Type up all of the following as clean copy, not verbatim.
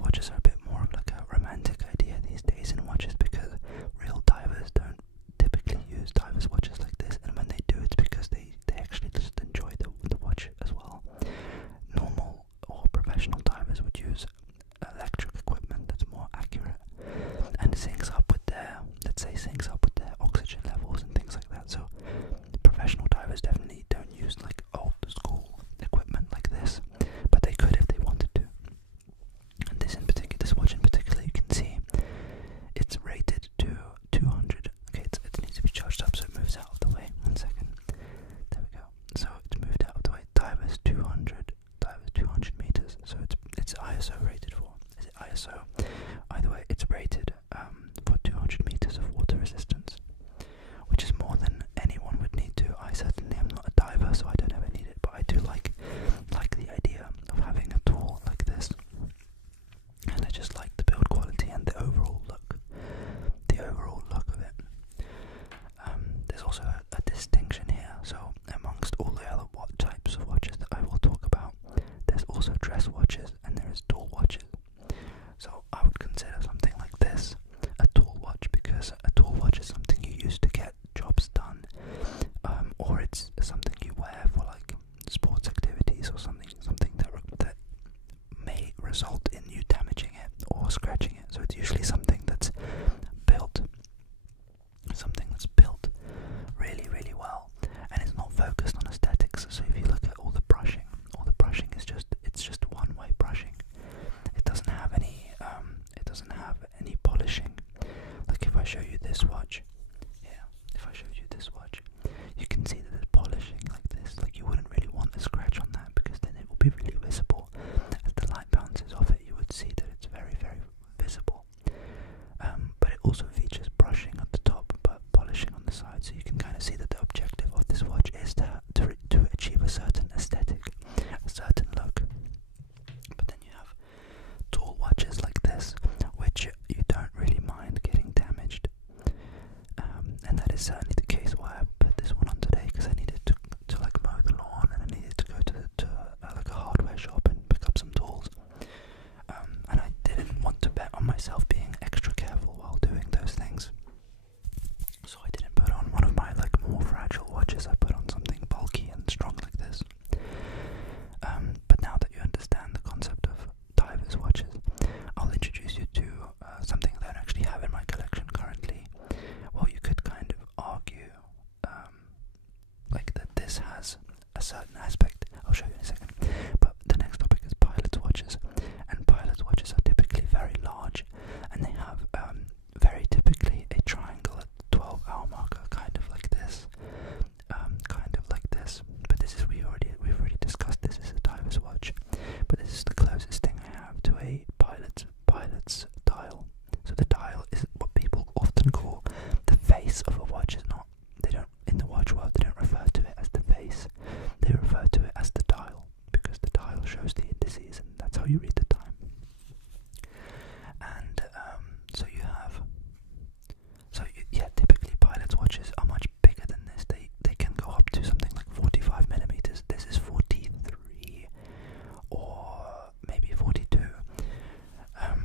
watches are a bit more of like a romantic idea these days in watches, because real divers don't typically use divers watches like this, and when they do, it's because they actually just enjoy the watch as well. Normal or professional divers would use electric equipment that's more accurate and syncs up with their, let's say, syncs up with their oxygen levels and things like that. So professional divers definitely don't use like old school equipment like this, but they could if they wanted to. And this watch in particular, you can see it's rated to 200. Okay, it needs to be charged up so it moves out of the way. 1 second. There we go. So it's moved out of the way. Divers 200 meters. So it's ISO rated for. Is it ISO? Either way, it's rated for 200 meters of water resistance, which is more than anyone would need to. I certainly am not a diver, so I don't ever need it, but I do like the idea of having a tool like this, and I just like the build quality and the overall look of it. There's also a distinction here. So amongst all the other types of watches that I will talk about, there's also dress watches and there is tool watches. So I would consider something like this a tool watch, because a tool watch is something you use to get jobs done, or it's something you wear for like sports activities or something that may result in you damaging it or scratching it. So it's usually something that's built really, really well, and it's not focused on aesthetics. So if you look at all the brushing is just one-way brushing. It doesn't have any polishing. Like if I show you this watch, you can see that it's polishing like this. Like you wouldn't really want a scratch on that, because then it will be really visible. As the light bounces off it, you would see that it's very, very visible. But it also features brushing at the top, but polishing on the side. So you can kind of see that the objective of this watch is to achieve a certain aesthetic, a certain look. But then you have tool watches like this, which you don't really mind getting damaged. And that is certainly the case why I put this one on today, because I needed to like mow the lawn, and I needed to go to like a hardware shop and pick up some tools. And I didn't want to bet on myself being extra careful while doing those things. So I didn't put on one of my like more fragile watches. I put on something bulky and strong like this. But now that you understand the concept of divers watches, I'll introduce you to something that I don't actually have in my collection currently. Well, you could kind of argue like that this has a certain aspect. I'll show you in a second. But the next topic is pilot's watches, and pilot's watches are typically very large, and they have very typically a triangle at the 12-hour marker, kind of like this. But this is we've already discussed. This is a diver's watch, but this is the closest thing I have to a pilot's dial. So the dial is what people often call the face of a watch. In the watch world, they don't refer to it as the face. They refer to it as the dial, because the dial shows the indices, and that's how you read the time. And typically pilot's watches are much bigger than this. They can go up to something like 45 millimeters. This is 43 or maybe 42.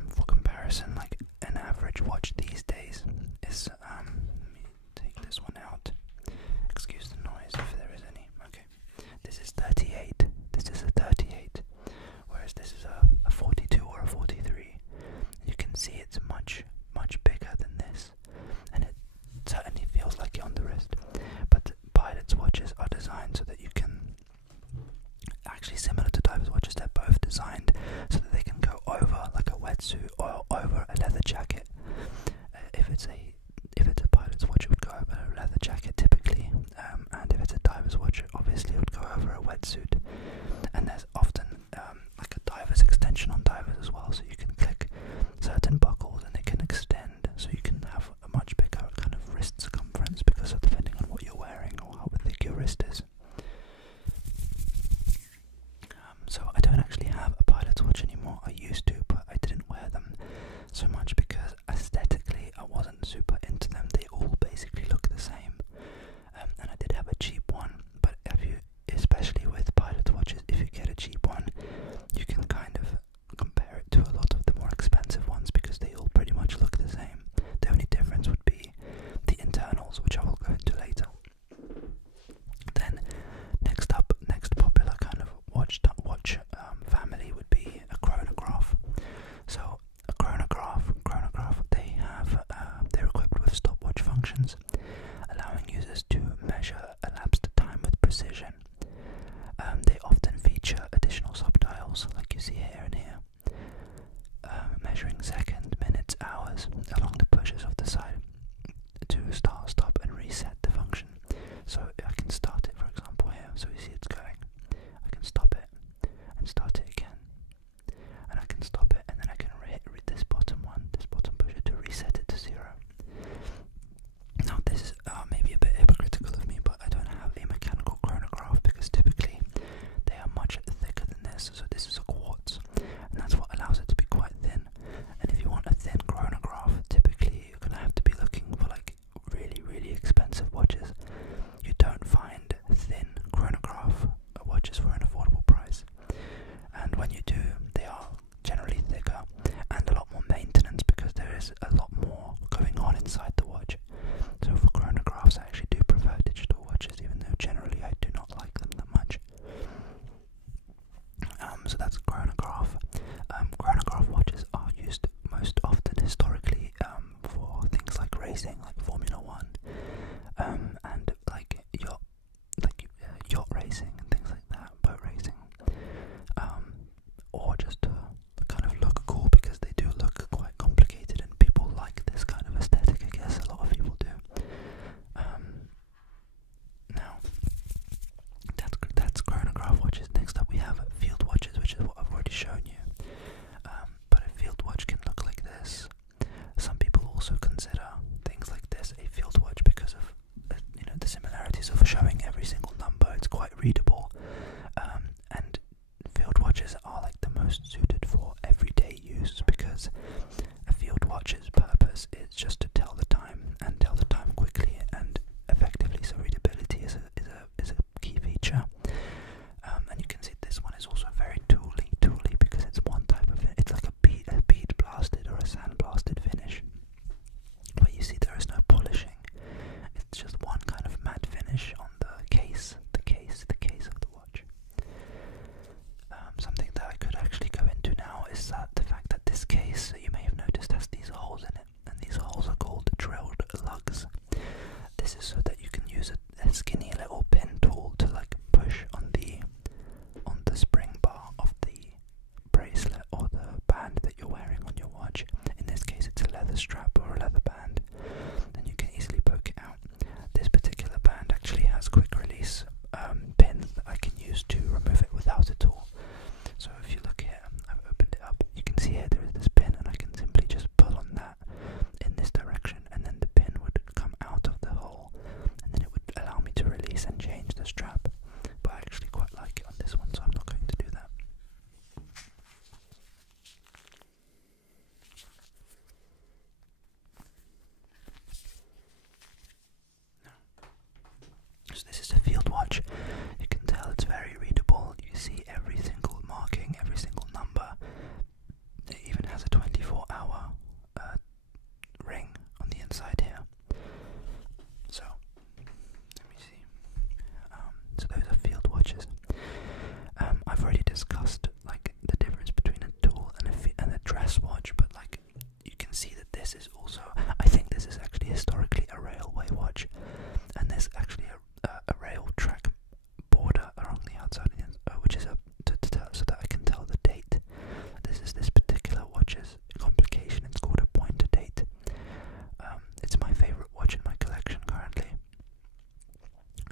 For comparison, like an average watch these days is let me take this one out. Excuse the noise if there is any. Okay, this is 38. This is a 38, whereas this is a 42 or a 43. You can see it's much bigger than this, and it certainly feels like you're on the wrist. But pilot's watches are designed so that you can, actually similar to divers watches, they're both designed so that they can go over like a wetsuit or over a leather jacket. If it's a pilot's watch, it would go over a leather jacket typically, and if it's a diver's watch, obviously it would go over a wetsuit. And there's often like a diver's extension on divers as well, so you can click certain buckles and it can extend, so you can have a much bigger kind of wrist circumference, because of depending on what you're wearing or how thick your wrist is. So I don't actually have a pilot's watch anymore. I used to, but I didn't wear them so much because aesthetically I wasn't super into them. They all basically look the same. And I did have a cheap one, but especially with pilot's watches, if you get a cheap one, you can kind of compare it to a lot of the more measuring seconds, minutes, hours along the pushes of the side to start, stop and reset the function. So I can start it, for example, here, so you see it's going. I can stop it and start it again, and I can stop it, and then I can hit this bottom one, this bottom pusher, to reset it to 0. Now this is maybe a bit hypocritical of me, but I don't have a mechanical chronograph because typically they are much thicker than this. So this is a quartz, and that's what allows it to be quite thin. And if you want a thin chronograph, typically you're gonna have to be looking for like really expensive watches. You don't find thin chronograph watches for an affordable price, and when you do, they are generally thicker and a lot more maintenance because there is a lot more going on inside the watch. So for chronographs, I actually do prefer digital watches, even though generally I do not like them that much. So that's chronograph. Chronograph watches are used most often historically for things like racing, like Formula 1, and like yacht racing and things like that, boat racing, or just to kind of look cool because they do look quite complicated and people like this kind of aesthetic. I guess a lot of people do. Now that's chronograph watches. Next up we have field watches, which is what I've already shown you. But a field watch can look like this. Some people also consider things like this a field watch because of the similarities of showing every single number. It's quite readable, and field watches are like the most suited for everyday use because a field watch's purpose is just to tell the time and tell the time quickly and effectively. So readability is a key feature. And you can see this one is also very tooly because it's one type of it's like a bead blasted or a sand blasted finish. But you see there is no polishing. It's just one kind of matte finish on the case of the watch. Something that I could actually go into now is the fact that this case, you may have noticed, has these holes in it, and these holes are called drilled lugs. This is so that you can use a skinny little pin tool to like push on the spring bar of the bracelet or the band that you're wearing on your watch. In this case it's a leather strap or a leather band. Then you can easily poke it out. This particular band actually has quick release pins that I can use to remove it without a tool. So if you look here, I've opened it up, you can see here there is this pin, and I can simply just pull on that in this direction, and then the pin would come out of the hole, and then it would allow me to release and change the strap. But I actually quite like it on this one, so I'm not going to do that. So this is a field watch. You can tell it's very readable. You see every single marking, every single number. It even has a 24-hour ring on the inside here. So let me see. So those are field watches. I've already discussed like the difference between a tool and a dress watch, but like you can see that this is also, I think this is actually historically a railway watch, and there's actually a rail track border along the outside, which is so that I can tell the date. This particular watch's complication. It's called a pointer date. It's my favorite watch in my collection currently.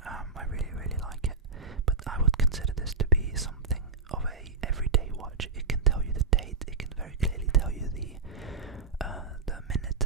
I really like it, but I would consider this to be something of a everyday watch. It can tell you the date. It can very clearly tell you the minute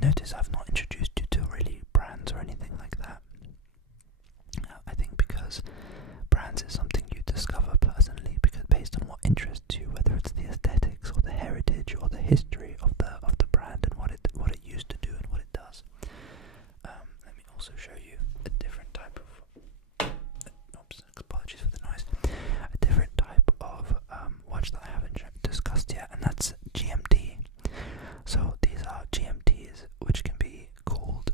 notice I've not introduced you to really brands or anything like that. I think because brands is something you discover personally, because based on what interests you, whether it's the aesthetics or the heritage or the history of the brand and what it used to do and what it does. Let me also show you a different type of apologies for the noise. A different type of watch that I haven't discussed yet, and that's GMT. So these are GMTs, which can be called,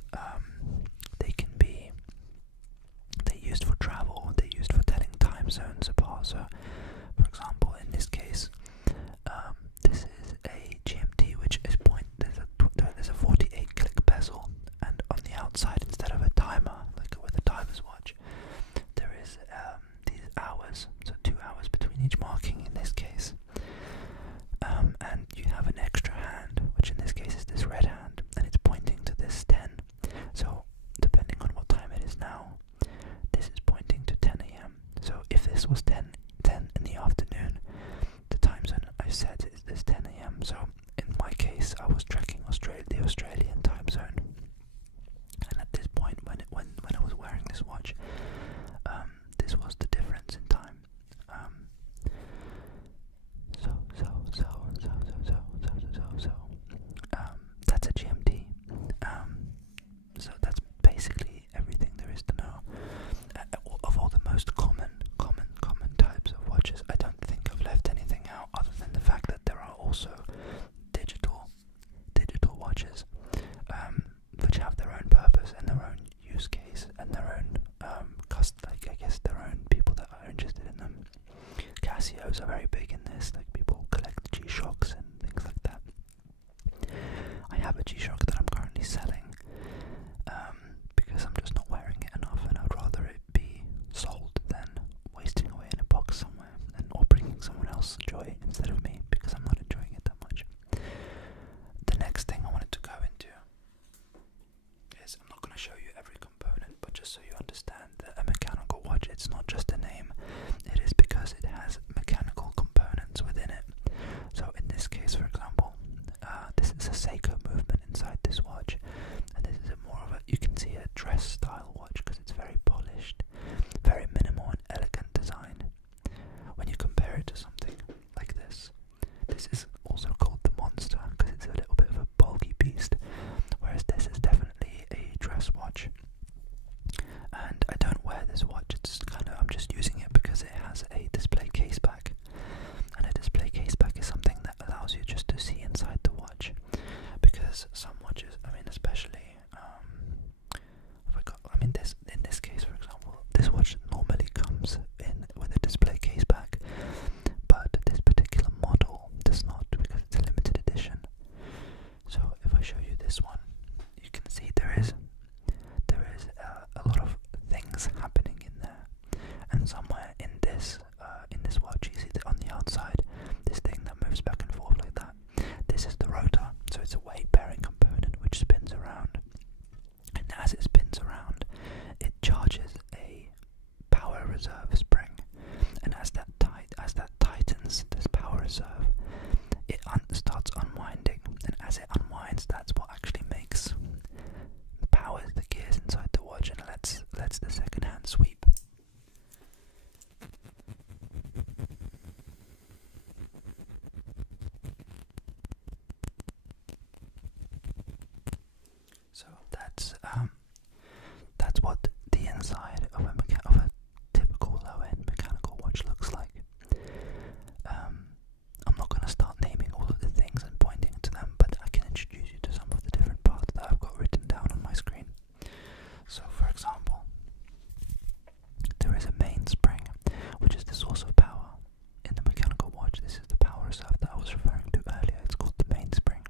they're used for travel, they're used for telling time zones apart. So, for example, in this case, this is a GMT, which is there's a 48 click bezel, and on the outside, instead of a timer, like with a timer's watch, there is these hours, so 2 hours between each marking in this case. And you have an extra hand, which in this case is this red hand, and it's pointing to this 10. So depending on what time it is now, this is pointing to 10 a.m. So if this was 10 in the afternoon, the time zone I set is this 10 a.m. So in my case, I was tracking the Australian time zone. And at this point, when I was wearing this watch, this was the difference in time. That's a GMT. So that's basically everything there is to know. Of all the most common types of watches, I don't think I've left anything out other than the fact that there are also digital watches, which have their own purpose and their own use case and their own I guess their own people that are interested in them. Casios are very big in this, like people collect G-Shocks and things like that. I have a G-Shock that I'm currently selling because I'm just not wearing it enough, and I'd rather it be sold than wasting away in a box somewhere or bringing someone else joy instead of me, because I'm not enjoying it that much. The next thing I wanted to go into is, I'm not going to show you every component, but just so you understand that a mechanical watch, it's not just a name, it is because it has mechanical components within it. So in this case, for example, this is a Seiko movement inside this watch, and this is more of a, you can see a dress style watch because it's very polished, very minimal and elegant design. When you compare it to something like this is also called the Monster because it's a little bit of a bulky beast, whereas this is definitely a dress watch. And I don't wear this watch, it's I'm just using it because it has a display case back, and a display case back is something that allows you just to see inside the watch, because some watches, especially in this case, for example, this watch normally comes in with a display case back, but this particular model does not, because it's a limited edition. So if I show you this one, you can see there is a lot of things happening in there, and somewhere in this watch, you see that on the outside, this thing that moves back and forth like that. This is the rotor, so it's a weight bearing component which spins around, and as it spins around, it charges a power reserve spring, and as that tightens this power reserve, it starts unwinding, and as it unwinds, that's what actually powers the gears inside the watch and lets the second hand sweep. So that's what the inside of a typical low-end mechanical watch looks like. I'm not going to start naming all of the things and pointing to them, but I can introduce you to some of the different parts that I've got written down on my screen. So, for example, there is a mainspring, which is the source of power in the mechanical watch. This is the power reserve that I was referring to earlier. It's called the mainspring.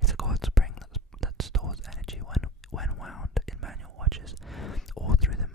It's a coiled spring that stores energy when wound in manual watches, or through the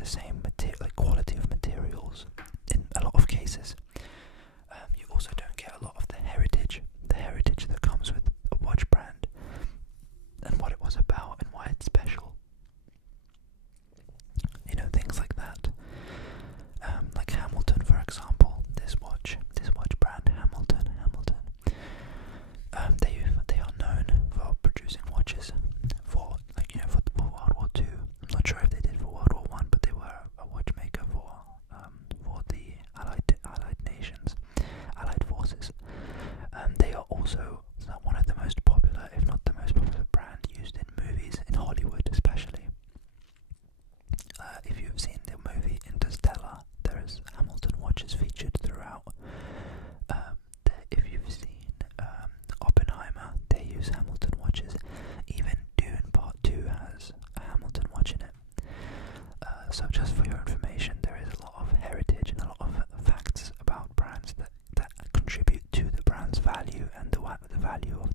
the same quality of materials in a lot of cases. You also don't get a lot of the heritage that comes with a watch brand and what it was about and why it's special. You know, things like that. Like Hamilton, for example. This watch brand, Hamilton. They are known for producing watches for World War II. I'm not sure if they did for World War One, but they were a watchmaker for the Allied nations, Allied forces. They are also one of the most popular, if not the most popular brand used in movies, in Hollywood especially. If you've seen the movie Interstellar, there is Hamilton watches featured throughout. If you've seen Oppenheimer, they use Hamilton watches. Even Dune Part 2 has a Hamilton watch in it. So just for your information, there is a lot of heritage and a lot of facts about brands that contribute to the brand's value and the value of